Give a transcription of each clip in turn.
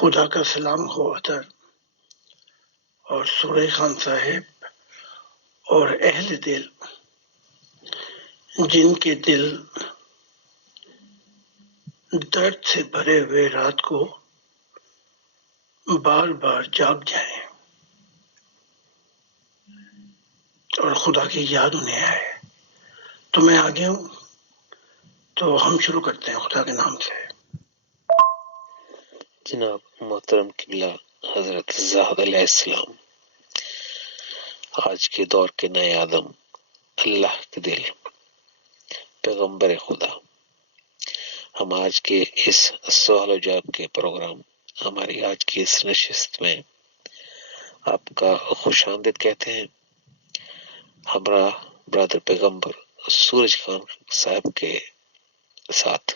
خدا کا سلام ہو اتر اور سورہ خان صاحب اور اہل دل جن کے دل درد سے بھرے ہوئے رات کو بار بار جاگ جائیں اور خدا کی یاد انہیں آئے. تو میں آگے ہوں، تو ہم شروع کرتے ہیں خدا کے نام سے. جناب محترم قبلہ حضرت زاہد علیہ السلام، آج کے دور کے نئے آدم، اللہ کے دل، پیغمبر خدا، ہم آج کے اس سوال و جواب کے پروگرام، ہماری آج کی اس نشست میں آپ کا خوش آمدید کہتے ہیں. ہمراہ برادر پیغمبر سورج خان صاحب کے ساتھ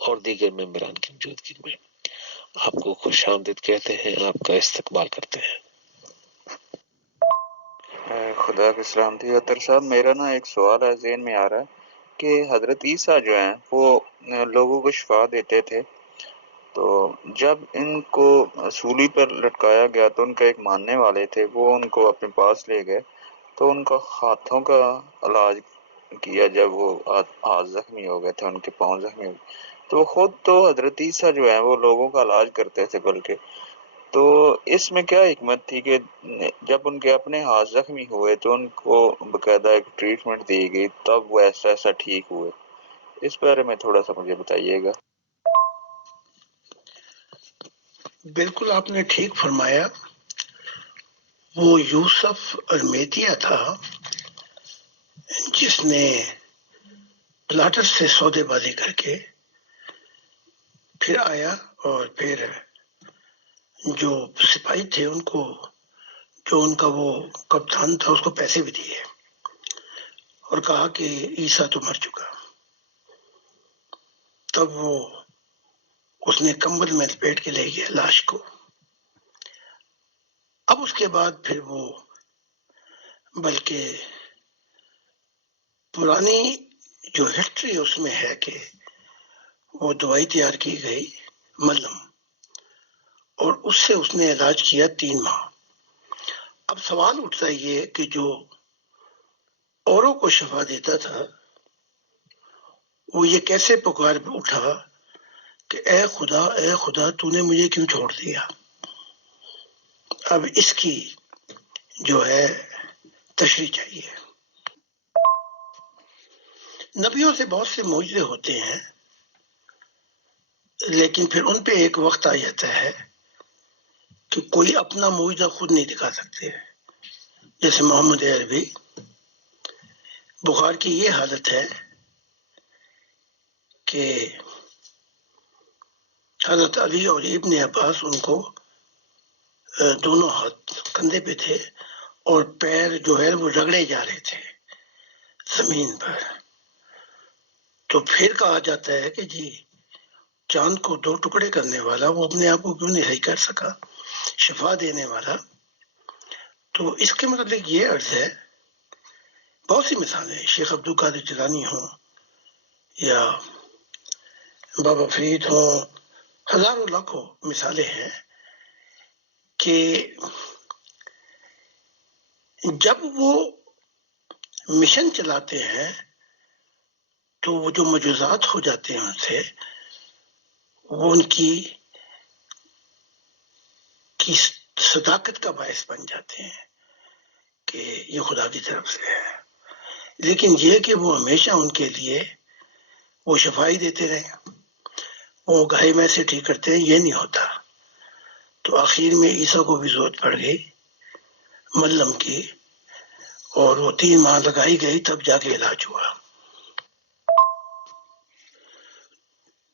اور دیگر ممبران کی موجودگی میں آپ کو خوش آمدید کہتے ہیں، آپ کا استقبال کرتے ہیں. خدا کی سلامتی. عطر صاحب، میرا ایک سوال ہے ذہن میں آ رہا ہے کہ حضرت عیسیٰ جو ہیں وہ لوگوں کو شفا دیتے تھے، تو جب ان کو سولی پر لٹکایا گیا تو ان کا ایک ماننے والے تھے، وہ ان کو اپنے پاس لے گئے تو ان کا ہاتھوں کا علاج کیا. جب وہ ہاتھ زخمی ہو گئے تھے، ان کے پاؤں زخمی ہو گئے، تو خود تو حضرت عیسیٰ جو ہیں وہ لوگوں کا علاج کرتے تھے. بلکہ تو اس میں کیا حکمت تھی کہ جب ان کے اپنے ہاتھ زخمی ہوئے تو ان کو باقاعدہ ایک ٹریٹمنٹ دی گئی، تب وہ ایسا ٹھیک ہوئے؟ اس بارے میں تھوڑا سا مجھے بتائیے گا. بالکل آپ نے ٹھیک فرمایا. وہ یوسف ارمیتیا تھا جس نے پلاٹر سے سودے بازی کر کے پھر آیا اور پھر جو سپاہی تھے ان کو، جو ان کا وہ کپتان تھا، اس کو پیسے بھی دیے اور کہا کہ عیسیٰ تو مر چکا. تب وہ اس نے کمبل میں لپیٹ کے لے گیا لاش کو. اب اس کے بعد پھر وہ، بلکہ پرانی جو ہسٹری اس میں ہے کہ وہ دوائی تیار کی گئی ملم، اور اس سے اس نے علاج کیا 3 ماہ. اب سوال اٹھتا یہ کہ جو اوروں کو شفا دیتا تھا وہ یہ کیسے پکار اٹھا کہ اے خدا تو نے مجھے کیوں چھوڑ دیا؟ اب اس کی جو ہے تشریح چاہیے. نبیوں سے بہت سے معجزے ہوتے ہیں، لیکن پھر ان پہ ایک وقت آ جاتا ہے کہ کوئی اپنا معجزہ خود نہیں دکھا سکتے. جیسے محمد عربی، بخار کی یہ حالت ہے کہ حضرت علی اور ابن عباس ان کو دونوں ہاتھ کندھے پہ تھے اور پیر جو ہے وہ رگڑے جا رہے تھے زمین پر. تو پھر کہا جاتا ہے کہ جی چاند کو 2 ٹکڑے کرنے والا وہ اپنے آپ کو کیوں نہیں صحیح کر سکا، شفا دینے والا. تو اس کے متعلق یہ عرض ہے، بہت سی مثالیں، شیخ عبدالقادر جیلانی ہوں یا بابا فرید ہوں، ہزاروں لاکھوں مثالیں ہیں کہ جب وہ مشن چلاتے ہیں تو وہ جو معجزات ہو جاتے ہیں ان سے، وہ ان کی صداقت کا باعث بن جاتے ہیں کہ یہ خدا کی طرف سے ہے. لیکن یہ کہ وہ ہمیشہ ان کے لیے وہ شفائی دیتے رہے، وہ گائے میں سے ٹھیک کرتے ہیں، یہ نہیں ہوتا. تو آخر میں عیسیٰ کو بھی ضرورت پڑ گئی ملم کی، اور وہ 3 ماہ لگائی گئی، تب جا کے علاج ہوا.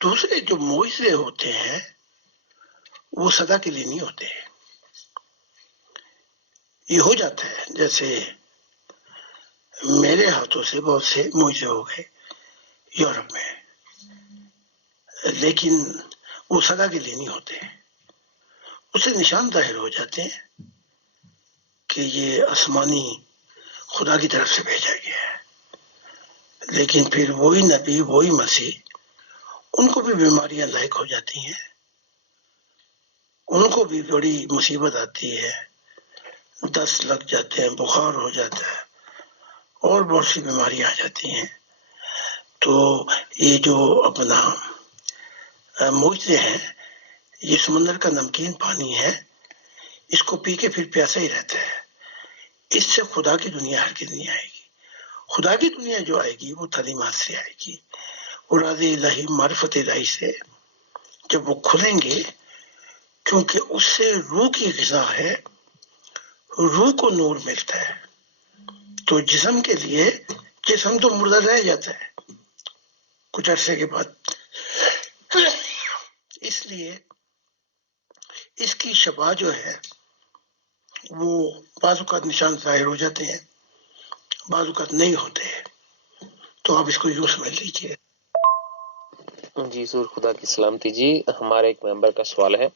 دوسرے جو معجزے ہوتے ہیں وہ سدا کے لیے نہیں ہوتے. یہ ہو جاتا ہے، جیسے میرے ہاتھوں سے بہت سے معجزے ہو گئے یورپ میں، لیکن وہ سدا کے لیے نہیں ہوتے. اس سے نشان ظاہر ہو جاتے ہیں کہ یہ آسمانی خدا کی طرف سے بھیجا گیا ہے. لیکن پھر وہی نبی، وہی مسیح، ان کو بھی بیماریاں لاحق ہو جاتی ہیں، ان کو بھی بڑی مصیبت آتی ہے، دست لگ جاتے ہیں، بخار ہو جاتا ہے اور بہت سی بیماریاں آ جاتی ہیں. تو یہ جو اپنا موجے ہیں، یہ سمندر کا نمکین پانی ہے، اس کو پی کے پھر پیاسا ہی رہتا ہے. اس سے خدا کی دنیا ہرگز نہیں آئے گی. خدا کی دنیا جو آئے گی وہ تعلیمات سے آئے گی، مراد الہی، معرفت الہی سے. جب وہ کھلیں گے، کیونکہ اس سے روح کی غذا ہے، روح کو نور ملتا ہے. تو جسم کے لیے، جسم تو مردہ رہ جاتا ہے کچھ عرصے کے بعد. اس لیے اس کی شفا جو ہے وہ بعض اوقات نشان ظاہر ہو جاتے ہیں، بعض اوقات نہیں ہوتے. تو آپ اس کو یوں سمجھ لیجیے. جی حضور خدا کی سلامتی جی. ہمارے ایک ممبر کا سوال ہے،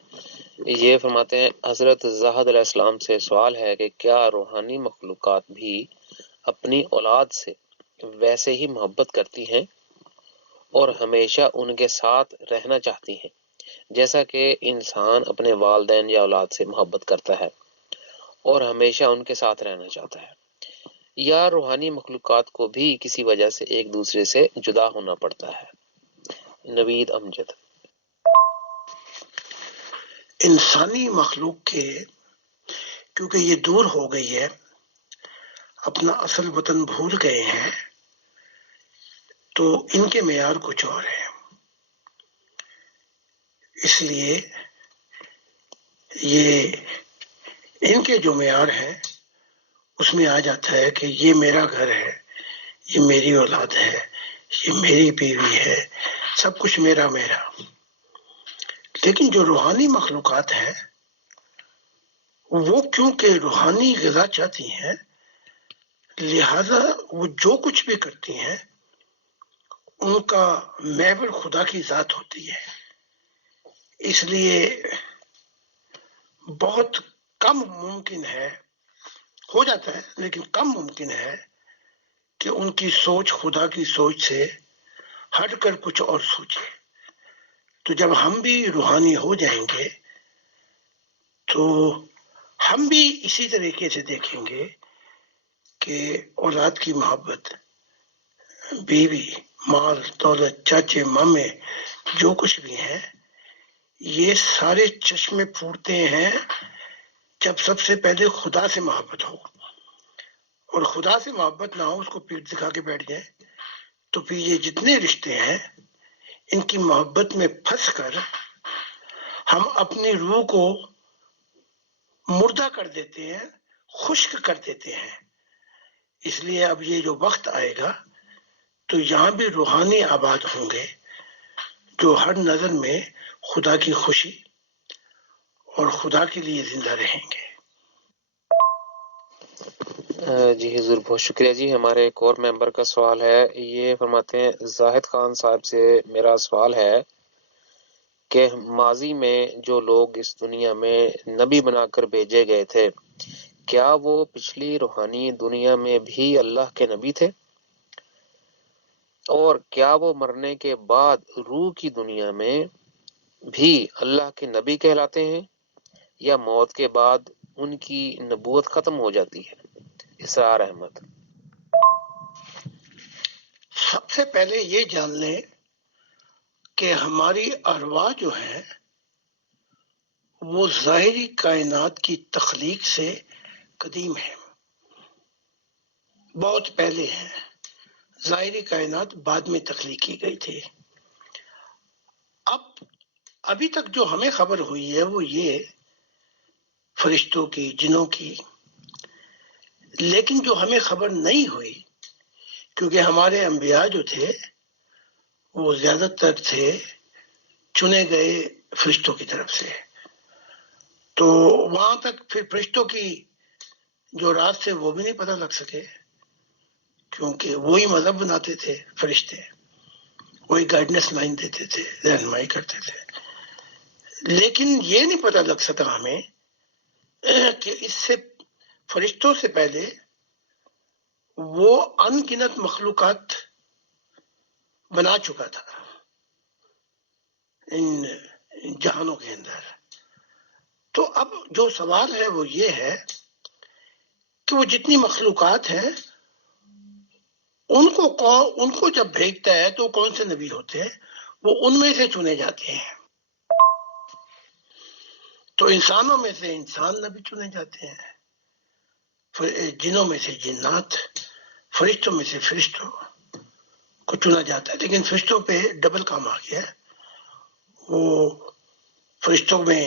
یہ فرماتے ہیں حضرت زاہد علیہ السلام سے سوال ہے کہ کیا روحانی مخلوقات بھی اپنی اولاد سے ویسے ہی محبت کرتی ہیں اور ہمیشہ ان کے ساتھ رہنا چاہتی ہیں جیسا کہ انسان اپنے والدین یا اولاد سے محبت کرتا ہے اور ہمیشہ ان کے ساتھ رہنا چاہتا ہے، یا روحانی مخلوقات کو بھی کسی وجہ سے ایک دوسرے سے جدا ہونا پڑتا ہے؟ نوید امجد. انسانی مخلوق کے، کیونکہ یہ دور ہو گئی ہے، اپنا اصل وطن بھول گئے ہیں، تو ان کے معیار کچھ اور ہیں. اس لیے یہ ان کے جو معیار ہیں اس میں آ جاتا ہے کہ یہ میرا گھر ہے، یہ میری اولاد ہے، یہ میری بیوی ہے، سب کچھ میرا میرا. لیکن جو روحانی مخلوقات ہیں وہ کیونکہ روحانی غذا چاہتی ہیں، لہذا وہ جو کچھ بھی کرتی ہیں ان کا محور خدا کی ذات ہوتی ہے. اس لیے بہت کم ممکن ہے، ہو جاتا ہے لیکن کم ممکن ہے کہ ان کی سوچ خدا کی سوچ سے ہٹ کر کچھ اور سوچے. تو جب ہم بھی روحانی ہو جائیں گے تو ہم بھی اسی طریقے سے دیکھیں گے کہ اولاد کی محبت، بیوی، مال، دولت، چاچے، مامے، جو کچھ بھی ہیں، یہ سارے چشمے پھوٹتے ہیں جب سب سے پہلے خدا سے محبت ہو. اور خدا سے محبت نہ ہو، اس کو پیٹ دکھا کے بیٹھ جائے، تو پھر یہ جتنے رشتے ہیں ان کی محبت میں پھنس کر ہم اپنی روح کو مردہ کر دیتے ہیں، خشک کر دیتے ہیں. اس لیے اب یہ جو وقت آئے گا تو یہاں بھی روحانی آباد ہوں گے جو ہر نظر میں خدا کی خوشی اور خدا کے لیے زندہ رہیں گے. جی حضور بہت شکریہ جی. ہمارے ایک اور ممبر کا سوال ہے، یہ فرماتے ہیں زاہد خان صاحب سے میرا سوال ہے کہ ماضی میں جو لوگ اس دنیا میں نبی بنا کر بھیجے گئے تھے، کیا وہ پچھلی روحانی دنیا میں بھی اللہ کے نبی تھے؟ اور کیا وہ مرنے کے بعد روح کی دنیا میں بھی اللہ کے نبی کہلاتے ہیں، یا موت کے بعد ان کی نبوت ختم ہو جاتی ہے؟ اسرار احمد. سب سے پہلے یہ جان لیں کہ ہماری ارواح جو ہے وہ ظاہری کائنات کی تخلیق سے قدیم ہے، بہت پہلے ہے. ظاہری کائنات بعد میں تخلیق کی گئی تھی. ابھی تک جو ہمیں خبر ہوئی ہے وہ یہ فرشتوں کی، جنوں کی. لیکن جو ہمیں خبر نہیں ہوئی، کیونکہ ہمارے انبیاء جو تھے وہ زیادہ تر تھے چنے گئے فرشتوں کی طرف سے، تو وہاں تک پھر فرشتوں کی جو راز تھے وہ بھی نہیں پتہ لگ سکے، کیونکہ وہی مذہب بناتے تھے فرشتے، وہی گائیڈنس لائن دیتے تھے، رہنمائی کرتے تھے. لیکن یہ نہیں پتہ لگ سکا ہمیں کہ اس سے فرشتوں سے پہلے وہ ان گنت مخلوقات بنا چکا تھا ان جہانوں کے اندر. تو اب جو سوال ہے وہ یہ ہے کہ وہ جتنی مخلوقات ہیں ان کو جب بھیجتا ہے تو کون سے نبی ہوتے ہیں؟ وہ ان میں سے چنے جاتے ہیں. تو انسانوں میں سے انسان نبی چنے جاتے ہیں، جنوں میں سے جنات، فرشتوں میں سے فرشتوں کو چنا جاتا ہے. لیکن فرشتوں پہ ڈبل کام آ گیا ہے. وہ فرشتوں میں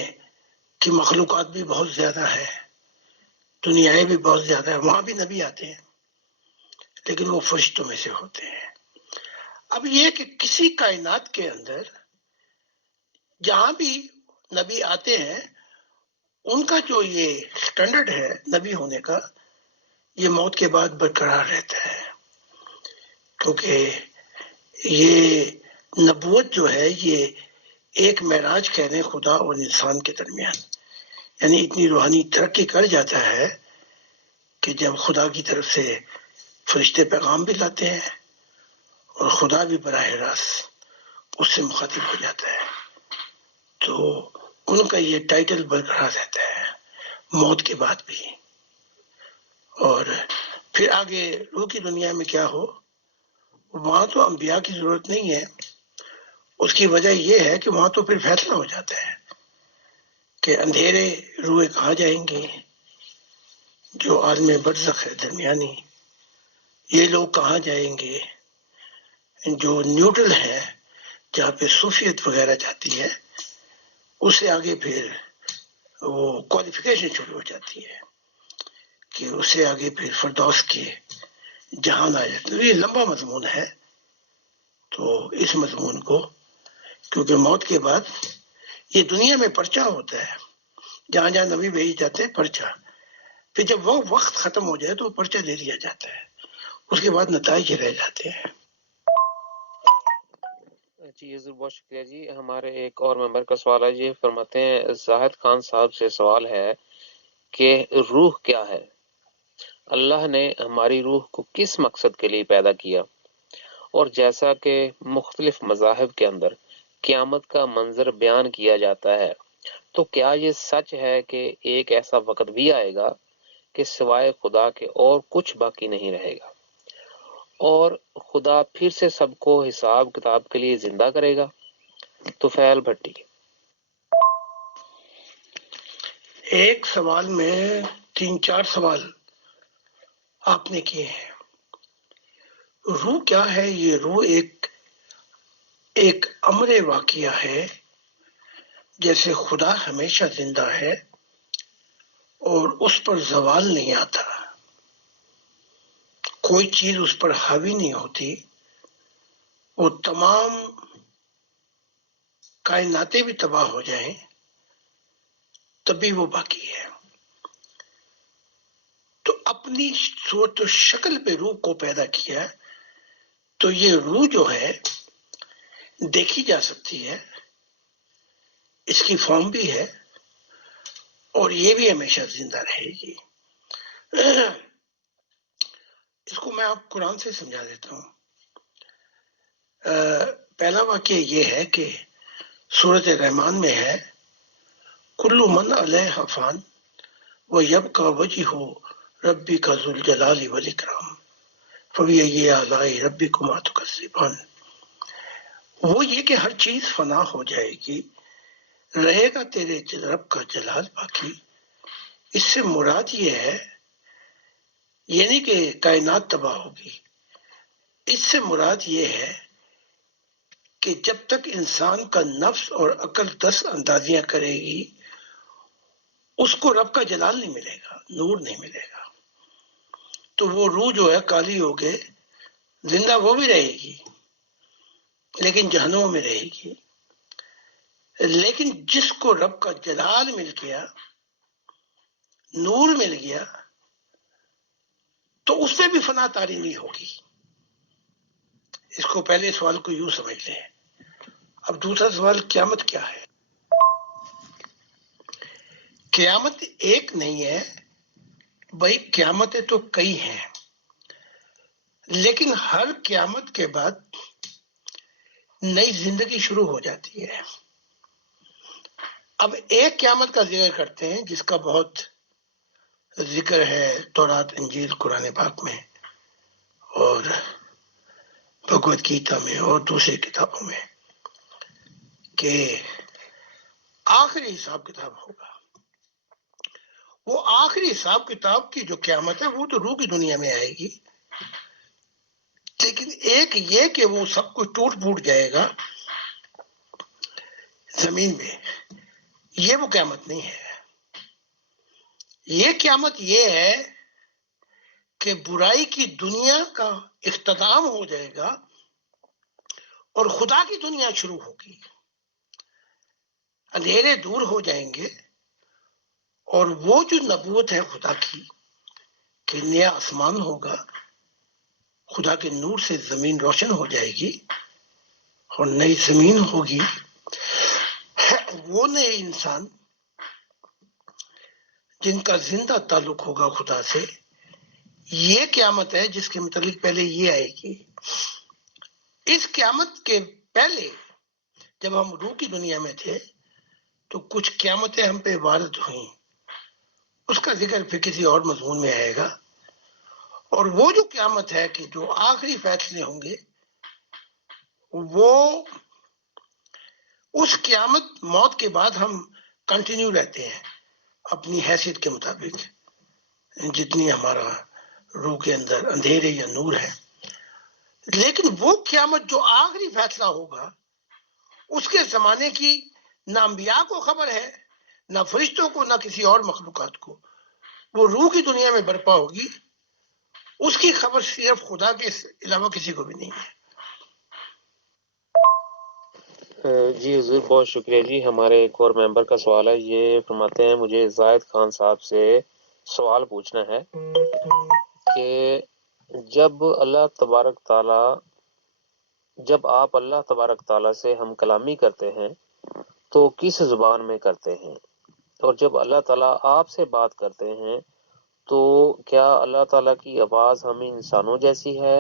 کی مخلوقات بھی بہت زیادہ ہے، دنیایں بھی بہت زیادہ ہے، وہاں بھی نبی آتے ہیں لیکن وہ فرشتوں میں سے ہوتے ہیں. اب یہ کہ کسی کائنات کے اندر جہاں بھی نبی آتے ہیں ان کا جو یہ سٹینڈرڈ ہے نبی ہونے کا، یہ موت کے بعد برقرار رہتا ہے. کیونکہ یہ نبوت جو ہے یہ ایک معراج کہنے خدا اور انسان کے درمیان، یعنی اتنی روحانی ترقی کر جاتا ہے کہ جب خدا کی طرف سے فرشتے پیغام بھی لاتے ہیں اور خدا بھی براہ راست اس سے مخاطب ہو جاتا ہے، تو ان کا یہ ٹائٹل برقرار رہتا ہے موت کے بعد بھی. اور پھر آگے روح کی دنیا میں کیا ہو، وہاں تو انبیاء کی ضرورت نہیں ہے. اس کی وجہ یہ ہے کہ وہاں تو پھر فیصلہ ہو جاتا ہے کہ اندھیرے روحیں کہاں جائیں گے، جو عالم برزخ ہے درمیانی، یہ لوگ کہاں جائیں گے، جو نیوٹرل ہے جہاں پہ صوفیت وغیرہ جاتی ہے، اس سے آگے پھر وہ کوالیفیکیشن شروع ہو جاتی ہے کہ اس سے آگے پھر فردوس کے جہان آ جاتا ہے. یہ لمبا مضمون ہے. تو اس مضمون کو کیونکہ موت کے بعد یہ دنیا میں پرچہ ہوتا ہے، جہاں جہاں نبی بھیج جاتے ہیں پرچہ، پھر جب وہ وقت ختم ہو جائے تو پرچہ دے دیا جاتا ہے، اس کے بعد نتائج رہ جاتے ہیں. جی حضور بہت شکریہ جی. ہمارے ایک اور ممبر کا سوال ہے جی، فرماتے ہیں زاہد خان صاحب سے سوال ہے کہ روح کیا ہے؟ اللہ نے ہماری روح کو کس مقصد کے لیے پیدا کیا؟ اور جیسا کہ مختلف مذاہب کے اندر قیامت کا منظر بیان کیا جاتا ہے، تو کیا یہ سچ ہے کہ ایک ایسا وقت بھی آئے گا کہ سوائے خدا کے اور کچھ باقی نہیں رہے گا اور خدا پھر سے سب کو حساب کتاب کے لیے زندہ کرے گا؟ طفیل بھٹی. ایک سوال میں 3-4 سوال آپ نے کیے ہیں. روح کیا ہے؟ یہ روح ایک امر واقعہ ہے. جیسے خدا ہمیشہ زندہ ہے اور اس پر زوال نہیں آتا، کوئی چیز اس پر حاوی نہیں ہوتی، وہ تمام کائناتیں بھی تباہ ہو جائیں تب بھی وہ باقی ہے. تو اپنی صورت و شکل پہ روح کو پیدا کیا، تو یہ روح جو ہے دیکھی جا سکتی ہے، اس کی فارم بھی ہے اور یہ بھی ہمیشہ زندہ رہے گی. اس کو میں آپ قرآن سے سمجھا دیتا ہوں. پہلا واقعہ یہ ہے کہ سورۃ رحمان میں ہے کل من علیہ فان ویبقی وجہ ربک ذو الجلال والاکرام فبأی آلاء ربکما تکذبان. وہ یہ کہ ہر چیز فنا ہو جائے گی، رہے گا تیرے رب کا جلال باقی. اس سے مراد یہ ہے یہ نہیں کہ کائنات تباہ ہوگی، اس سے مراد یہ ہے کہ جب تک انسان کا نفس اور عقل 10 اندازیاں کرے گی اس کو رب کا جلال نہیں ملے گا، نور نہیں ملے گا. تو وہ روح جو ہے کالی ہو کے زندہ وہ بھی رہے گی لیکن جہنم میں رہے گی. لیکن جس کو رب کا جلال مل گیا، نور مل گیا، تو اس پہ بھی فنا طاری نہیں ہوگی. اس کو پہلے سوال کو یوں سمجھ لیں. اب دوسرا سوال قیامت کیا ہے؟ قیامت ایک نہیں ہے بھائی، قیامتیں تو کئی ہیں، لیکن ہر قیامت کے بعد نئی زندگی شروع ہو جاتی ہے. اب ایک قیامت کا ذکر کرتے ہیں جس کا بہت ذکر ہے تورات، انجیل، قرآن پاک میں اور بھگوت گیتا میں اور دوسری کتابوں میں، کہ آخری حساب کتاب ہوگا۔ وہ آخری حساب کتاب کی جو قیامت ہے وہ تو روح کی دنیا میں آئے گی، لیکن ایک یہ کہ وہ سب کچھ ٹوٹ پھوٹ جائے گا زمین میں، یہ وہ قیامت نہیں ہے۔ یہ قیامت یہ ہے کہ برائی کی دنیا کا اختتام ہو جائے گا اور خدا کی دنیا شروع ہوگی، اندھیرے دور ہو جائیں گے، اور وہ جو نبوت ہے خدا کی کہ نیا آسمان ہوگا، خدا کے نور سے زمین روشن ہو جائے گی اور نئی زمین ہوگی، وہ نئے انسان جن کا زندہ تعلق ہوگا خدا سے، یہ قیامت ہے جس کے متعلق پہلے یہ آئے گی۔ اس قیامت کے پہلے جب ہم روح کی دنیا میں تھے تو کچھ قیامتیں ہم پہ وارد ہوئیں، اس کا ذکر پھر کسی اور مضمون میں آئے گا۔ اور وہ جو قیامت ہے کہ جو آخری فیصلے ہوں گے، وہ اس قیامت موت کے بعد ہم کنٹینیو رہتے ہیں اپنی حیثیت کے مطابق، جتنی ہمارا روح کے اندر اندھیرے یا نور ہے۔ لیکن وہ قیامت جو آخری فیصلہ ہوگا، اس کے زمانے کی نہ انبیاء کو خبر ہے، نہ فرشتوں کو، نہ کسی اور مخلوقات کو۔ وہ روح کی دنیا میں برپا ہوگی، اس کی خبر صرف خدا کے علاوہ کسی کو بھی نہیں ہے۔ جی حضور بہت شکریہ جی۔ ہمارے ایک اور ممبر کا سوال ہے، یہ فرماتے ہیں مجھے زاہد خان صاحب سے سوال پوچھنا ہے کہ جب آپ اللہ تبارک تعالیٰ سے ہم کلامی کرتے ہیں تو کس زبان میں کرتے ہیں، اور جب اللہ تعالیٰ آپ سے بات کرتے ہیں تو کیا اللہ تعالیٰ کی آواز ہم انسانوں جیسی ہے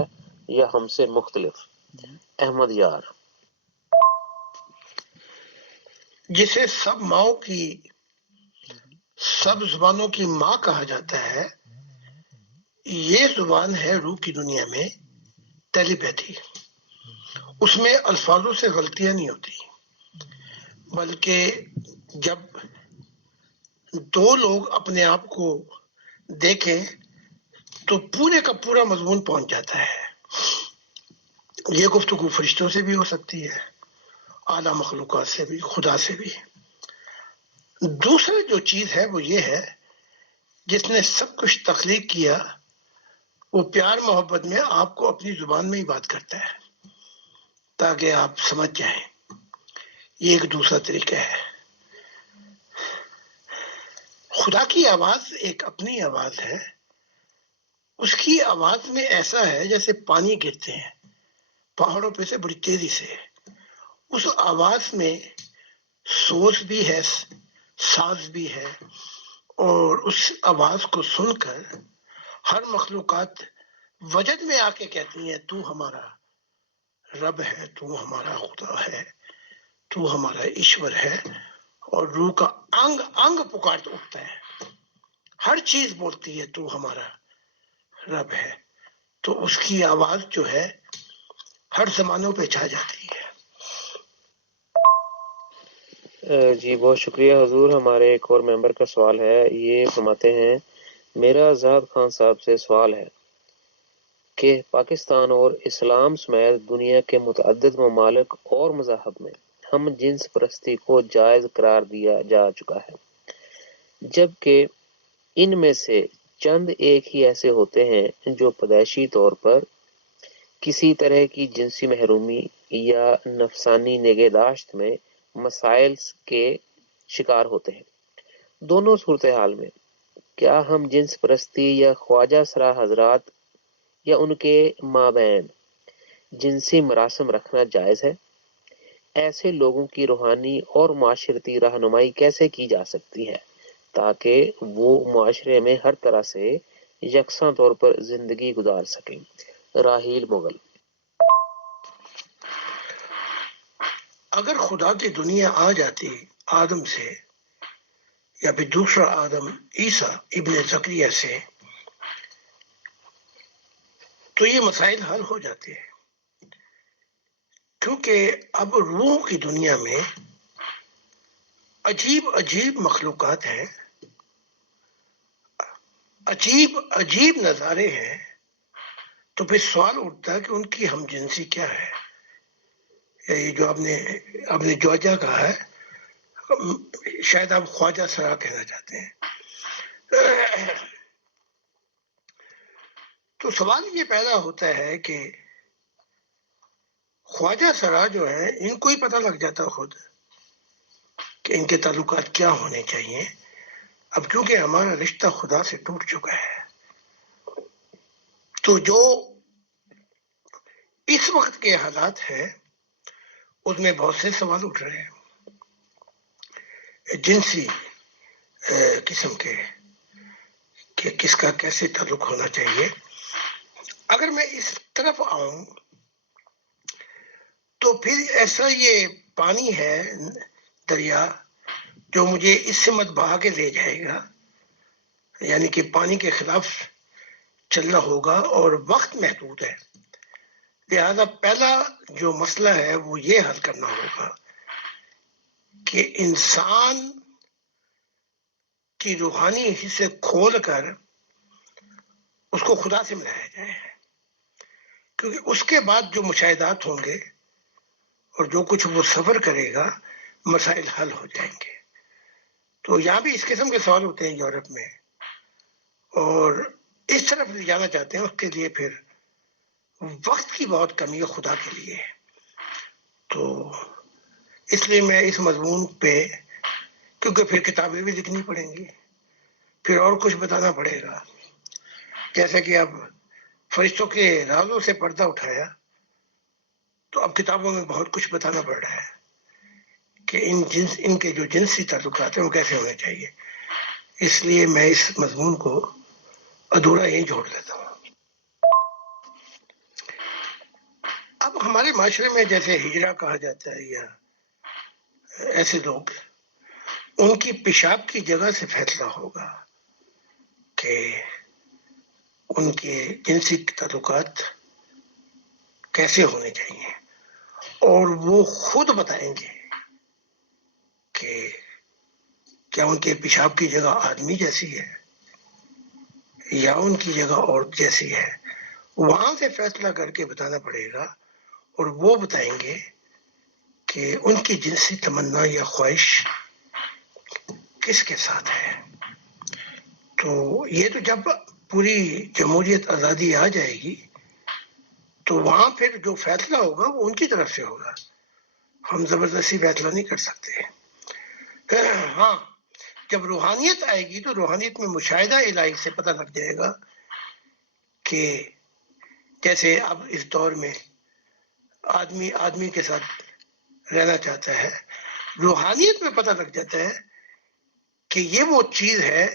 یا ہم سے مختلف؟ احمد یار۔ جسے سب زبانوں کی ماں کہا جاتا ہے، یہ زبان ہے روح کی دنیا میں ٹیلی پیتھی۔ اس میں الفاظوں سے غلطیاں نہیں ہوتی، بلکہ جب دو لوگ اپنے آپ کو دیکھیں تو پورے کا پورا مضمون پہنچ جاتا ہے۔ یہ گفتگو فرشتوں سے بھی ہو سکتی ہے، اعلیٰ مخلوقات سے بھی، خدا سے بھی۔ دوسرا جو چیز ہے وہ یہ ہے، جس نے سب کچھ تخلیق کیا وہ پیار محبت میں آپ کو اپنی زبان میں ہی بات کرتا ہے تاکہ آپ سمجھ جائیں۔ یہ ایک دوسرا طریقہ ہے۔ خدا کی آواز ایک اپنی آواز ہے، اس کی آواز میں ایسا ہے جیسے پانی گرتے ہیں پہاڑوں پہ سے بڑی تیزی سے۔ اس آواز میں سوز بھی ہے، ساز بھی ہے، اور اس آواز کو سن کر ہر مخلوقات وجد میں آ کے کہتی ہیں تو ہمارا رب ہے، تو ہمارا خدا ہے، تو ہمارا ایشور ہے، اور روح کا انگ انگ پکار اٹھتا ہے، ہر چیز بولتی ہے تو ہمارا رب ہے۔ تو اس کی آواز جو ہے ہر زمانوں پہ چھا جاتی ہے۔ جی بہت شکریہ حضور۔ ہمارے ایک اور ممبر کا سوال ہے، یہ فرماتے ہیں میرا زاہد خان صاحب سے سوال ہے کہ پاکستان اور اسلام سمیت دنیا کے متعدد ممالک اور مذاہب میں ہم جنس پرستی کو جائز قرار دیا جا چکا ہے، جبکہ ان میں سے چند ایک ہی ایسے ہوتے ہیں جو پیدائشی طور پر کسی طرح کی جنسی محرومی یا نفسانی نگہداشت میں مسائل کے شکار ہوتے ہیں۔ دونوں صورتحال میں کیا ہم جنس پرستی یا خواجہ سرا حضرات یا ان کے مابین جنسی مراسم رکھنا جائز ہے؟ ایسے لوگوں کی روحانی اور معاشرتی رہنمائی کیسے کی جا سکتی ہے تاکہ وہ معاشرے میں ہر طرح سے یکساں طور پر زندگی گزار سکیں؟ راہیل مغل۔ اگر خدا کی دنیا آ جاتی آدم سے یا پھر دوسرا آدم عیسیٰ ابن زکریا سے، تو یہ مسائل حل ہو جاتے ہیں، کیونکہ اب روح کی دنیا میں عجیب عجیب مخلوقات ہیں، عجیب عجیب نظارے ہیں، تو پھر سوال اٹھتا ہے کہ ان کی ہم جنسی کیا ہے؟ یہ جو آپ نے جوجا کہا ہے، شاید آپ خواجہ سرا کہنا چاہتے ہیں۔ تو سوال یہ پیدا ہوتا ہے کہ خواجہ سرا جو ہے، ان کو ہی پتہ لگ جاتا خود کہ ان کے تعلقات کیا ہونے چاہیے، اب کیونکہ ہمارا رشتہ خدا سے ٹوٹ چکا ہے۔ تو جو اس وقت کے حالات ہیں اس میں بہت سے سوال اٹھ رہے ہیں جنسی قسم کے، کہ کس کا کیسے تعلق ہونا چاہیے۔ اگر میں اس طرف آؤں تو پھر ایسا یہ پانی ہے دریا جو مجھے اس سمت بہا کے لے جائے گا، یعنی کہ پانی کے خلاف چلنا ہوگا اور وقت محدود ہے، لہذا پہلا جو مسئلہ ہے وہ یہ حل کرنا ہوگا کہ انسان کی روحانی حصے کھول کر اس کو خدا سے ملایا جائے، کیونکہ اس کے بعد جو مشاہدات ہوں گے اور جو کچھ وہ سفر کرے گا، مسائل حل ہو جائیں گے۔ تو یہاں بھی اس قسم کے سوال ہوتے ہیں یورپ میں، اور اس طرف لے جانا چاہتے ہیں، اس کے لیے پھر وقت کی بہت کمی ہے خدا کے لیے۔ تو اس لیے میں اس مضمون پہ، کیونکہ پھر کتابیں بھی لکھنی پڑیں گی، پھر اور کچھ بتانا پڑے گا، جیسا کہ اب فرشتوں کے رازوں سے پردہ اٹھایا، تو اب کتابوں میں بہت کچھ بتانا پڑ رہا ہے کہ ان کے جو جنسی تعلقات ہیں وہ کیسے ہونے چاہیے۔ اس لیے میں اس مضمون کو ادھورا یہیں چھوڑ دیتا ہوں۔ اب ہمارے معاشرے میں جیسے ہجڑا کہا جاتا ہے، یا ایسے لوگ، ان کی پیشاب کی جگہ سے فیصلہ ہوگا کہ ان کے جنسی تعلقات کیسے ہونے چاہیے، اور وہ خود بتائیں گے کہ کیا ان کے پیشاب کی جگہ آدمی جیسی ہے یا ان کی جگہ عورت جیسی ہے۔ وہاں سے فیصلہ کر کے بتانا پڑے گا، اور وہ بتائیں گے کہ ان کی جنسی تمنا یا خواہش کس کے ساتھ ہے۔ تو یہ تو جب پوری جمہوریت آزادی آ جائے گی تو وہاں پھر جو فیصلہ ہوگا وہ ان کی طرف سے ہوگا، ہم زبردستی فیصلہ نہیں کر سکتے۔ ہاں، جب روحانیت آئے گی تو روحانیت میں مشاہدہ الہی سے پتہ لگ جائے گا کہ جیسے اب اس دور میں آدمی کے ساتھ رہنا چاہتا ہے، روحانیت میں پتہ لگ جاتا ہے کہ یہ وہ چیز ہے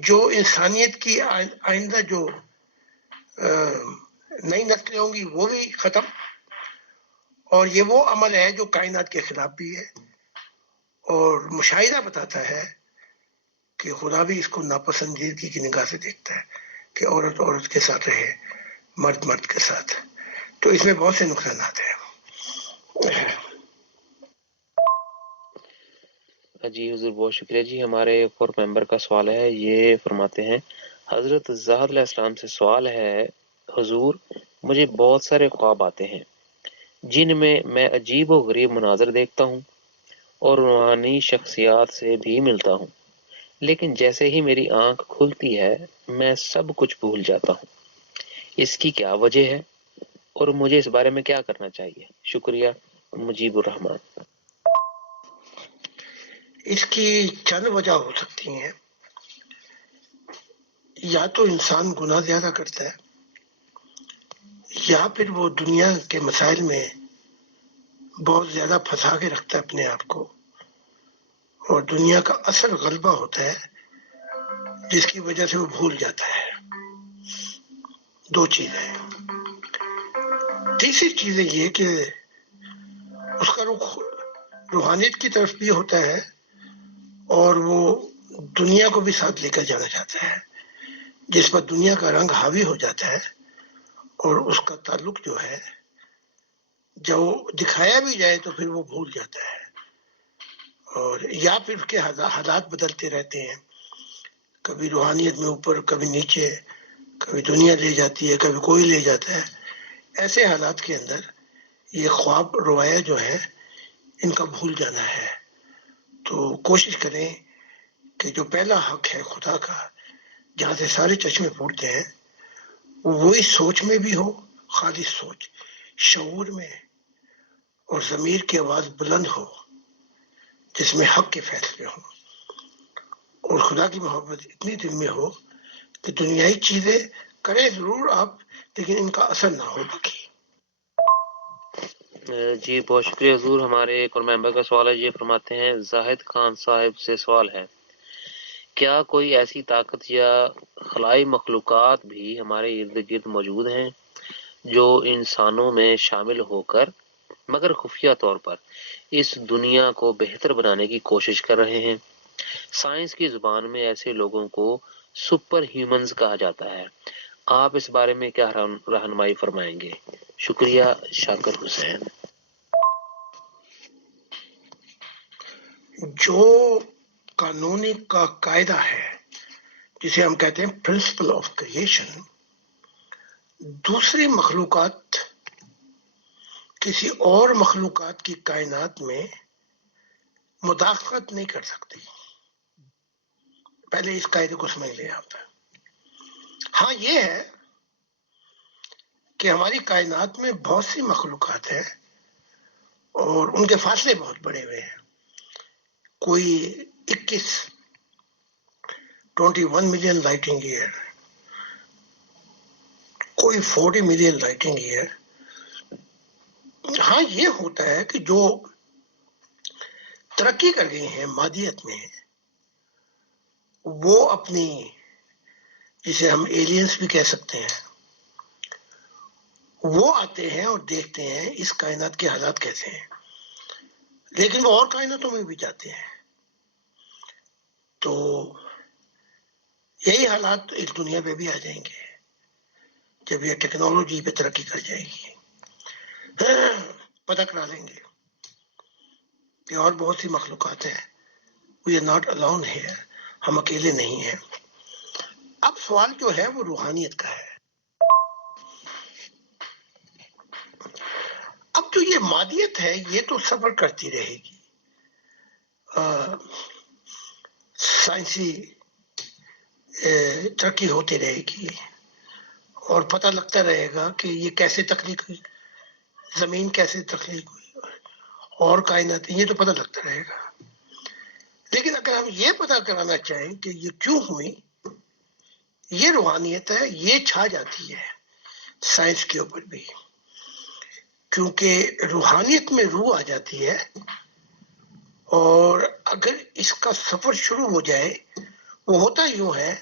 جو انسانیت کی آئندہ جو نئی نسلیں ہوں گی وہ بھی ختم، اور یہ وہ عمل ہے جو کائنات کے خلاف بھی ہے، اور مشاہدہ بتاتا ہے کہ خدا بھی اس کو ناپسندیدگی کی نگاہ سے دیکھتا ہے کہ عورت کے ساتھ رہے، مرد کے ساتھ۔ تو اس میں بہت سے نقصانات ہیں۔ جی حضور بہت شکریہ جی۔ ہمارے ایک اور ممبر کا سوال ہے، یہ فرماتے ہیں، حضرت زاہد علیہ السلام سے سوال ہے، حضور مجھے بہت سارے خواب آتے ہیں جن میں عجیب و غریب مناظر دیکھتا ہوں اور روحانی شخصیات سے بھی ملتا ہوں، لیکن جیسے ہی میری آنکھ کھلتی ہے میں سب کچھ بھول جاتا ہوں، اس کی کیا وجہ ہے اور مجھے اس بارے میں کیا کرنا چاہیے؟ شکریہ، مجیب الرحمان۔ اس کی چند وجہ ہو سکتی ہیں، یا تو انسان گناہ زیادہ کرتا ہے، یا پھر وہ دنیا کے مسائل میں بہت زیادہ پھنسا کے رکھتا ہے اپنے آپ کو، اور دنیا کا اصل غلبہ ہوتا ہے جس کی وجہ سے وہ بھول جاتا ہے۔ دو چیزیں۔ تیسری چیز یہ کہ اس کا رخ روحانیت کی طرف بھی ہوتا ہے اور وہ دنیا کو بھی ساتھ لے کر جانا چاہتا ہے، جس پر دنیا کا رنگ حاوی ہو جاتا ہے اور اس کا تعلق جو ہے جب وہ دکھایا بھی جائے تو پھر وہ بھول جاتا ہے، اور یا پھر اس کے حالات بدلتے رہتے ہیں، کبھی روحانیت میں اوپر، کبھی نیچے، کبھی دنیا لے جاتی ہے، کبھی کوئی لے جاتا ہے۔ ایسے حالات کے اندر یہ خواب رویا جو ہے ان کا بھول جانا ہے۔ تو کوشش کریں کہ جو پہلا حق ہے خدا کا، جہاں سے سارے چشمے پھوٹتے ہیں، وہی سوچ میں بھی ہو، خالص سوچ، شعور میں، اور ضمیر کی آواز بلند ہو جس میں حق کے فیصلے ہوں، اور خدا کی محبت اتنی دل میں ہو کہ دنیائی چیزیں کریں ضرور آپ، لیکن ان کا اثر نہ ہو باقی۔ جی بہت شکریہ حضور۔ ہمارے ایک اور ممبر کا سوال ہے، یہ فرماتے ہیں زاہد خان صاحب سے سوال ہے، کیا کوئی ایسی طاقت یا خلائی مخلوقات بھی ہمارے ارد گرد موجود ہیں جو انسانوں میں شامل ہو کر مگر خفیہ طور پر اس دنیا کو بہتر بنانے کی کوشش کر رہے ہیں؟ سائنس کی زبان میں ایسے لوگوں کو سپر ہیومنز کہا جاتا ہے، آپ اس بارے میں کیا رہنمائی فرمائیں گے؟ شکریہ، شاکر حسین۔ جو قانونی کا قاعدہ ہے جسے ہم کہتے ہیں پرنسپل آف کریشن، دوسری مخلوقات کسی اور مخلوقات کی کائنات میں مداخلت نہیں کر سکتی، پہلے اس قاعدے کو سمجھ لیں آپ۔ ہاں یہ ہے کہ ہماری کائنات میں بہت سی مخلوقات ہیں اور ان کے فاصلے بہت بڑے ہوئے ہیں، کوئی 21 ملین لائٹنگ ایئر، کوئی 40 ملین لائٹنگ ایئر۔ ہاں یہ ہوتا ہے کہ جو ترقی کر گئی ہیں مادیت میں، وہ اپنی، جسے ہم ایلینز بھی کہہ سکتے ہیں، وہ آتے ہیں اور دیکھتے ہیں اس کائنات کے حالات کیسے ہیں، لیکن وہ اور کائناتوں میں بھی جاتے ہیں، تو یہی حالات اس دنیا پہ بھی آ جائیں گے جب یہ ٹیکنالوجی پہ ترقی کر جائے گی، پتہ کرا لیں گے کہ اور بہت سی مخلوقات ہیں، we are not alone here، ہم اکیلے نہیں ہیں۔ اب سوال جو ہے وہ روحانیت کا ہے۔ اب جو یہ مادیت ہے یہ تو سفر کرتی رہے گی، سائنسی ترقی ہوتی رہے گی اور پتہ لگتا رہے گا کہ یہ کیسے تخلیق ہوئی، زمین کیسے تخلیق ہوئی، اور کائنات، یہ تو پتہ لگتا رہے گا۔ لیکن اگر ہم یہ پتہ کرانا چاہیں کہ یہ کیوں ہوئی، یہ روحانیت ہے، یہ چھا جاتی ہے سائنس کے اوپر بھی، کیونکہ روحانیت میں روح آ جاتی ہے، اور اگر اس کا سفر شروع ہو جائے، وہ ہوتا یوں ہے،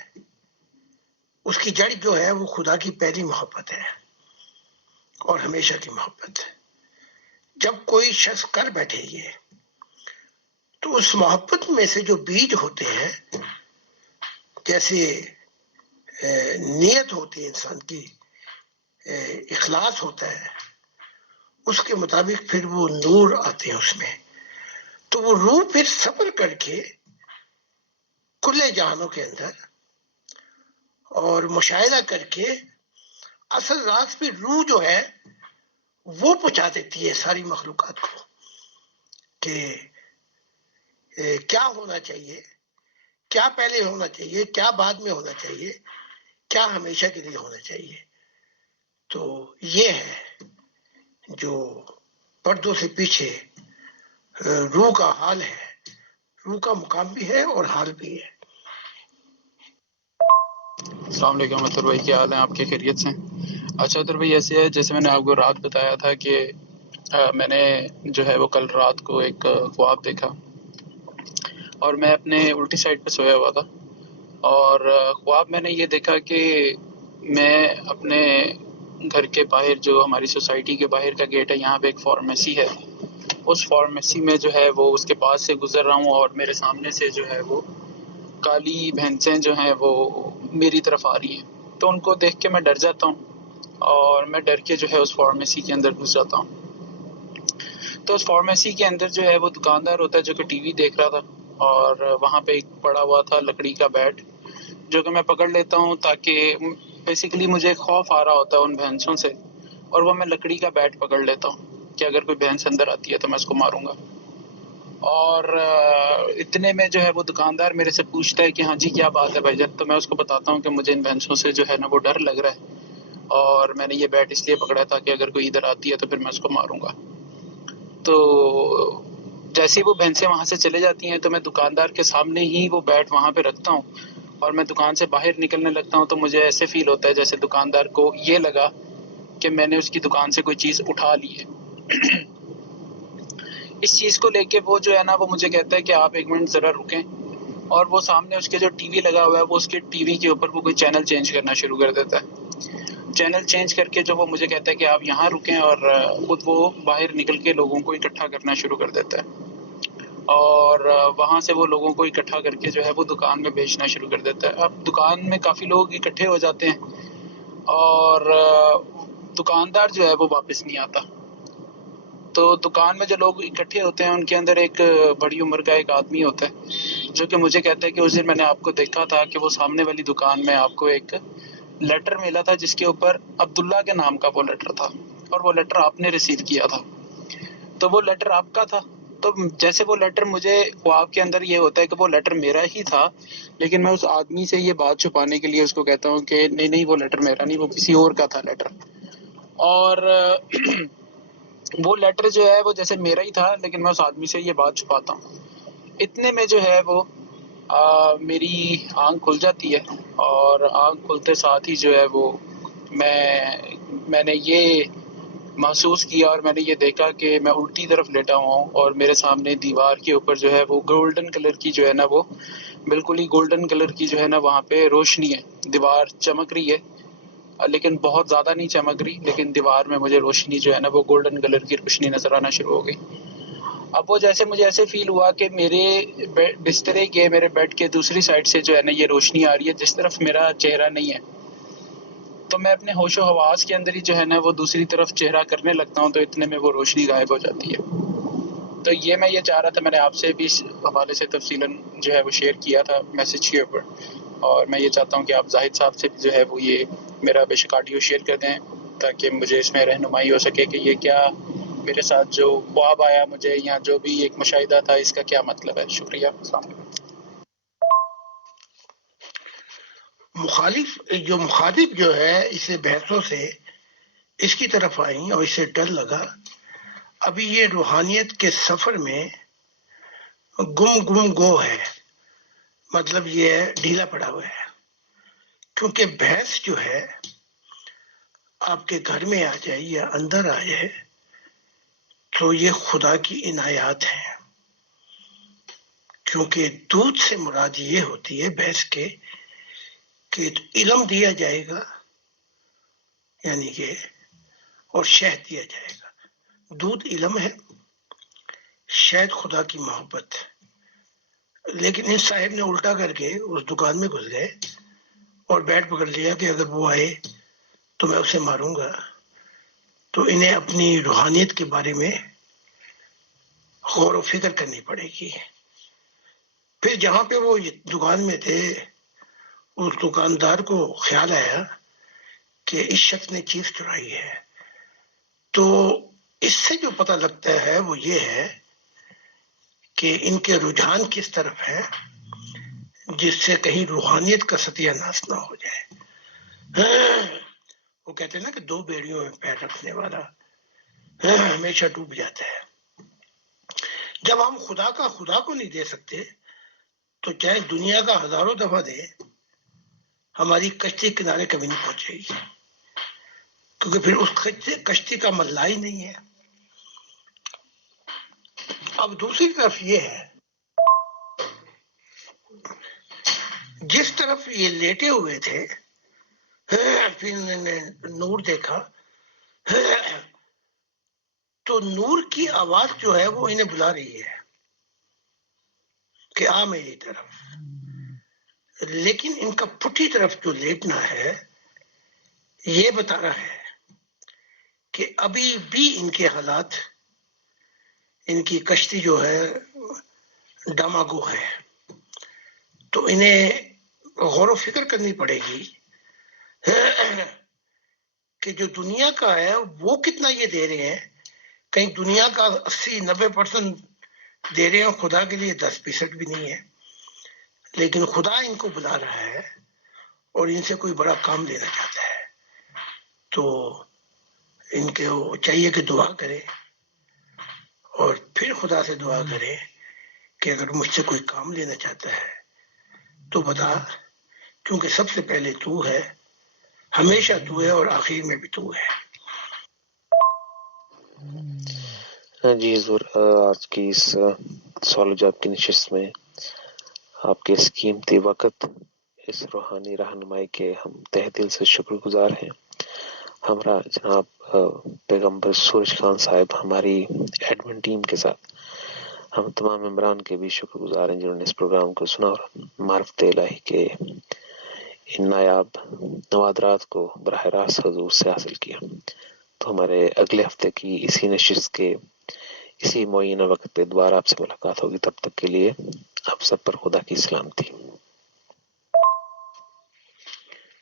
اس کی جڑ جو ہے وہ خدا کی پہلی محبت ہے اور ہمیشہ کی محبت ہے۔ جب کوئی شخص کر بیٹھے یہ، تو اس محبت میں سے جو بیج ہوتے ہیں، جیسے نیت ہوتی ہے انسان کی، اخلاص ہوتا ہے، اس کے مطابق پھر وہ نور آتے ہیں اس میں، تو وہ روح پھر سفر کر کے کھلے جہانوں کے اندر اور مشاہدہ کر کے اصل راز پہ روح جو ہے وہ پہنچا دیتی ہے ساری مخلوقات کو کہ کیا ہونا چاہیے، کیا پہلے ہونا چاہیے، کیا بعد میں ہونا چاہیے، کیا ہمیشہ کے لیے ہونا چاہیے۔ تو یہ ہے جو پردوں سے پیچھے روح کا حال ہے، روح کا مقام بھی ہے اور حال بھی ہے۔ السلام علیکم اطہر بھائی، کیا حال ہیں آپ کے؟ خیریت سے؟ اچھا اطہر بھائی، ایسے ہے جیسے میں نے آپ کو رات بتایا تھا کہ میں نے جو ہے وہ کل رات کو ایک خواب دیکھا، اور میں اپنے الٹی سائڈ پہ سویا ہوا تھا، اور خواب میں نے یہ دیکھا کہ میں اپنے گھر کے باہر، جو ہماری سوسائٹی کے باہر کا گیٹ ہے، یہاں پہ ایک فارمیسی ہے، اس فارمیسی میں جو ہے وہ اس کے پاس سے گزر رہا ہوں اور میرے سامنے سے جو ہے وہ کالی بھینسیں جو ہیں وہ میری طرف آ رہی ہیں، تو ان کو دیکھ کے میں ڈر جاتا ہوں اور میں ڈر کے جو ہے اس فارمیسی کے اندر گھس جاتا ہوں۔ تو اس فارمیسی کے اندر جو ہے وہ دکاندار ہوتا ہے جو کہ ٹی وی دیکھ رہا تھا، اور وہاں پہ ایک پڑا ہوا تھا لکڑی کا بیٹ جو کہ میں پکڑ لیتا ہوں، تاکہ بیسیکلی مجھے خوف آ رہا ہوتا ہے ان بھینسوں سے، اور وہ میں لکڑی کا بیٹ پکڑ لیتا ہوں کہ اگر کوئی بھینس اندر آتی ہے تو میں اس کو ماروں گا۔ اور اتنے میں جو ہے وہ دکاندار میرے سے پوچھتا ہے کہ ہاں جی کیا بات ہے بھائی جان، تو میں اس کو بتاتا ہوں کہ مجھے ان بھینسوں سے جو ہے نا وہ ڈر لگ رہا ہے، اور میں نے یہ بیٹ اس لیے پکڑا ہے تاکہ اگر کوئی ادھر آتی ہے تو پھر میں اس کو ماروں گا۔ تو جیسے وہ بھینسیں وہاں سے چلے جاتی ہیں تو میں دکاندار کے سامنے ہی وہ بیٹ وہاں پہ رکھتا ہوں، اور میں دکان سے باہر نکلنے لگتا ہوں، تو مجھے ایسے فیل ہوتا ہے جیسے دکاندار کو یہ لگا کہ میں نے اس کی دکان سے کوئی چیز اٹھا لی ہے۔ اس چیز کو لے کے وہ جو ہے نا وہ مجھے کہتا ہے کہ آپ ایک منٹ ذرا رکیں، اور وہ سامنے اس کے جو ٹی وی لگا ہوا ہے وہ اس کے ٹی وی کے اوپر وہ کوئی چینل چینج کرنا شروع کر دیتا ہے۔ چینل چینج کر کے جو وہ مجھے کہتا ہے کہ آپ یہاں رکیں، اور خود وہ باہر نکل کے لوگوں کو اکٹھا کرنا شروع کر دیتا ہے، اور وہاں سے وہ لوگوں کو اکٹھا کر کے جو ہے وہ دکان میں بیچنا شروع کر دیتا ہے۔ اب دکان میں کافی لوگ اکٹھے ہو جاتے ہیں، اور دکاندار جو ہے وہ واپس نہیں آتا۔ تو دکان میں جو لوگ اکٹھے ہوتے ہیں ان کے اندر ایک بڑی عمر کا ایک آدمی ہوتا ہے جو کہ مجھے کہتا ہے کہ اس دن میں نے آپ کو دیکھا تھا کہ وہ سامنے والی دکان میں آپ کو ایک لیٹر ملا تھا جس کے اوپر عبداللہ کے نام کا وہ لیٹر تھا، اور وہ لیٹر آپ نے ریسیو کیا تھا، تو وہ لیٹر آپ کا تھا۔ تو جیسے وہ لیٹر مجھے خواب کے اندر یہ ہوتا ہے کہ وہ لیٹر میرا ہی تھا، لیکن میں اس آدمی سے یہ بات چھپانے کے لیے اس کو کہتا ہوں کہ نہیں وہ لیٹر میرا نہیں، وہ کسی اور کا تھا لیٹر۔ اور وہ لیٹر جو ہے وہ جیسے میرا ہی تھا، لیکن میں اس آدمی سے یہ بات چھپاتا ہوں۔ اتنے میں جو ہے وہ میری آنکھ کھل جاتی ہے، اور آنکھ کھلتے ساتھ ہی جو ہے وہ میں نے یہ محسوس کیا اور میں نے یہ دیکھا کہ میں الٹی طرف لیٹا ہوا ہوں، اور میرے سامنے دیوار کے اوپر جو ہے وہ گولڈن کلر کی جو ہے نا وہ بالکل ہی گولڈن کلر کی جو ہے نا وہاں پہ روشنی ہے، دیوار چمک رہی ہے لیکن بہت زیادہ نہیں چمک رہی، لیکن دیوار میں مجھے روشنی جو ہے نا وہ گولڈن کلر کی روشنی نظر آنا شروع ہو گئی۔ اب وہ جیسے مجھے ایسے فیل ہوا کہ میرے بسترے کے میرے بیڈ کے دوسری سائڈ سے جو ہے نا یہ روشنی آ رہی ہے جس طرف میرا چہرہ نہیں ہے، تو میں اپنے ہوش و حواس کے اندر ہی جو ہے نا وہ دوسری طرف چہرہ کرنے لگتا ہوں، تو اتنے میں وہ روشنی غائب ہو جاتی ہے۔ تو یہ چاہ رہا تھا، میں نے آپ سے بھی اس حوالے سے تفصیلاً جو ہے وہ شیئر کیا تھا میسج کے اوپر، اور میں یہ چاہتا ہوں کہ آپ زاہد صاحب سے بھی جو ہے وہ یہ میرا بے شک آڈیو شیئر کر دیں تاکہ مجھے اس میں رہنمائی ہو سکے کہ یہ کیا میرے ساتھ جو خواب آیا مجھے یا جو بھی ایک مشاہدہ تھا اس کا کیا مطلب ہے۔ شکریہ، السلام علیکم۔ مخاطب جو ہے اسے بحثوں سے اس کی طرف آئیں اور اسے ڈر لگا، ابھی یہ روحانیت کے سفر میں گم گو ہے، مطلب یہ ڈھیلا پڑا ہوا ہے، کیونکہ بحث جو ہے آپ کے گھر میں آ جائے یا اندر آ جائے تو یہ خدا کی عنایات ہیں، کیونکہ دودھ سے مراد یہ ہوتی ہے بحث کے کہ علم دیا جائے گا، یعنی کہ اور شہد دیا جائے گا۔ دودھ علم ہے، شہد خدا کی محبت، لیکن اس صاحب نے الٹا کر کے اس دکان میں گھس گئے اور بیٹ پکڑ لیا کہ اگر وہ آئے تو میں اسے ماروں گا۔ تو انہیں اپنی روحانیت کے بارے میں غور و فکر کرنی پڑے گی۔ پھر جہاں پہ وہ دکان میں تھے اس دکاندار کو خیال آیا کہ اس شخص نے چیز چرائی ہے، تو اس سے جو پتہ لگتا ہے وہ یہ ہے کہ ان کے رجحان کس طرف ہے، جس سے کہیں روحانیت کا ستیہ ناش نہ ہو جائے۔ وہ کہتے ہیں نا کہ دو بیڑیوں میں پیر رکھنے والا ہمیشہ ڈوب جاتا ہے۔ جب ہم خدا کو نہیں دے سکتے تو چاہے دنیا کا ہزاروں دفعہ دے، ہماری کشتی کنارے کبھی نہیں پہنچے گی، کیونکہ پھر اس کشتی کا ملا ہی نہیں ہے۔ اب دوسری طرف یہ ہے، جس طرف یہ لیٹے ہوئے تھے پھر انہوں نے نور دیکھا، تو نور کی آواز جو ہے وہ انہیں بلا رہی ہے کہ آ میری طرف، لیکن ان کا پٹھی طرف جو لیٹنا ہے یہ بتا رہا ہے کہ ابھی بھی ان کے حالات، ان کی کشتی جو ہے ڈاماگو ہے. تو انہیں غور و فکر کرنی پڑے گی کہ جو دنیا کا ہے وہ کتنا یہ دے رہے ہیں. کہیں دنیا کا 80-90% دے رہے ہیں، خدا کے لیے 10% بھی نہیں ہے. لیکن خدا ان کو بلا رہا ہے اور ان سے کوئی بڑا کام لینا چاہتا ہے. تو ان کے چاہیے کہ دعا کرے اور پھر خدا سے دعا کرے کہ اگر مجھ سے کوئی کام لینا چاہتا ہے تو بتا، کیونکہ سب سے پہلے تو ہے، ہمیشہ تو ہے اور آخر میں بھی تو ہے. جی حضور، آج کی اس سوال و جواب کی نشست میں آپ کے اس قیمتی وقت، اس روحانی رہنمائی کے ہم تہ دل سے شکر گزار ہیں. ہمارا جناب پیغمبر سورج خان صاحب ہماری ایڈمن ٹیم کے ساتھ ہم تمام ممبران کے بھی شکر گزار ہیں جنہوں نے اس پروگرام کو سنا اور معرفت الہی کے ان نایاب نوادرات کو براہ راست حضور سے حاصل کیا. تو ہمارے اگلے ہفتے کی اسی نشست کے اسی معینہ وقت پہ دوبارہ آپ سے ملاقات ہوگی. تب تک کے لیے آپ سب پر خدا کی سلامتی.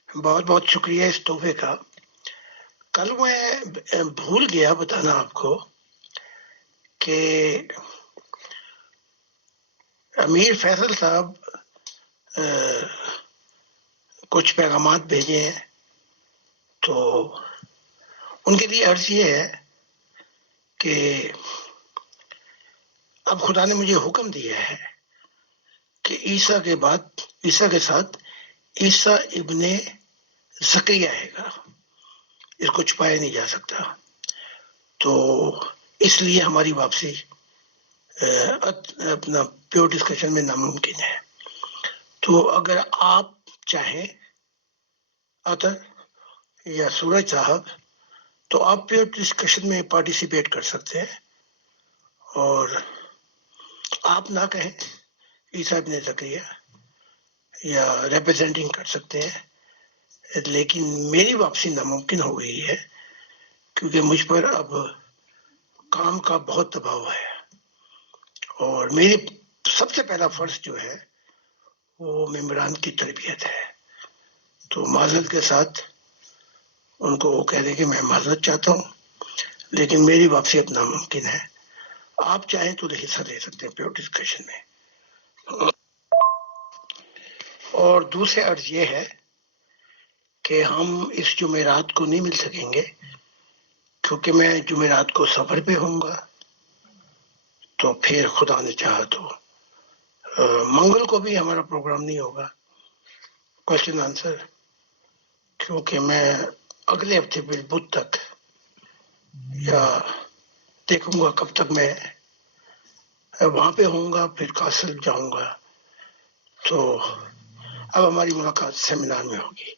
بہت بہت شکریہ اس تحفے کا. کل میں بھول گیا بتانا آپ کو کہ امیر فیصل صاحب کچھ پیغامات بھیجے ہیں. تو ان کے لیے عرض یہ ہے کہ اب خدا نے مجھے حکم دیا ہے کہ عیسیٰ کے بعد، عیسیٰ کے ساتھ عیسیٰ ابن زکریا آئے گا، اس کو چھپایا نہیں جا سکتا. تو اس لیے ہماری واپسی اپنا پیور ڈسکشن میں ناممکن ہے. تو اگر آپ چاہیں عطر یا سورج صاحب تو آپ پیور ڈسکشن میں پارٹیسپیٹ کر سکتے ہیں، اور آپ نہ کہیں عیسیٰ ابن زکریا یا ریپرزینٹنگ کر سکتے ہیں. لیکن میری واپسی ناممکن ہو گئی ہے کیونکہ مجھ پر اب کام کا بہت دباؤ ہے، اور میری سب سے پہلا فرض جو ہے وہ ممبران کی تربیت ہے. تو معذرت کے ساتھ ان کو وہ کہہ دیں کہ میں معذرت چاہتا ہوں، لیکن میری واپسی اب ناممکن ہے. آپ چاہیں تو حصہ لے سکتے ہیں پیور ڈسکشن میں. اور دوسرے عرض یہ ہے کہ ہم اس جمعرات کو نہیں مل سکیں گے کیونکہ میں جمعرات کو سفر پہ ہوں گا. تو پھر خدا نے چاہا تو منگل کو بھی ہمارا پروگرام نہیں ہوگا کوشچن آنسر، کیونکہ میں اگلے ہفتے بدھ تک یا دیکھوں گا کب تک میں وہاں پہ ہوں گا، پھر کاسل جاؤں گا. تو اب ہماری ملاقات سیمینار میں ہوگی.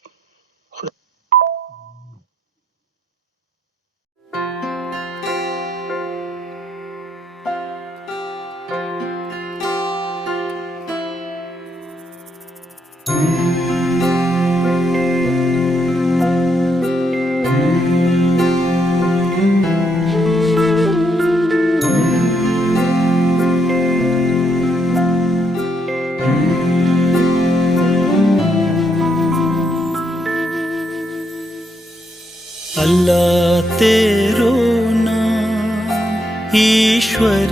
اللہ تیرو نام ایشور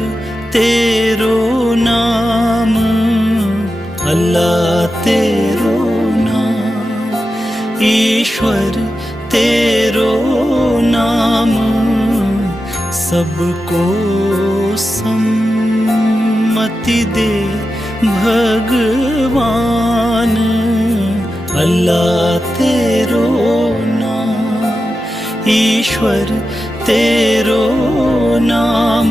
تیرو نام، اللہ تیرو نام ایشور تیرو نام، سب کو سمتی دے بھگوان، اللہ تیرو ایشور تیرو نام.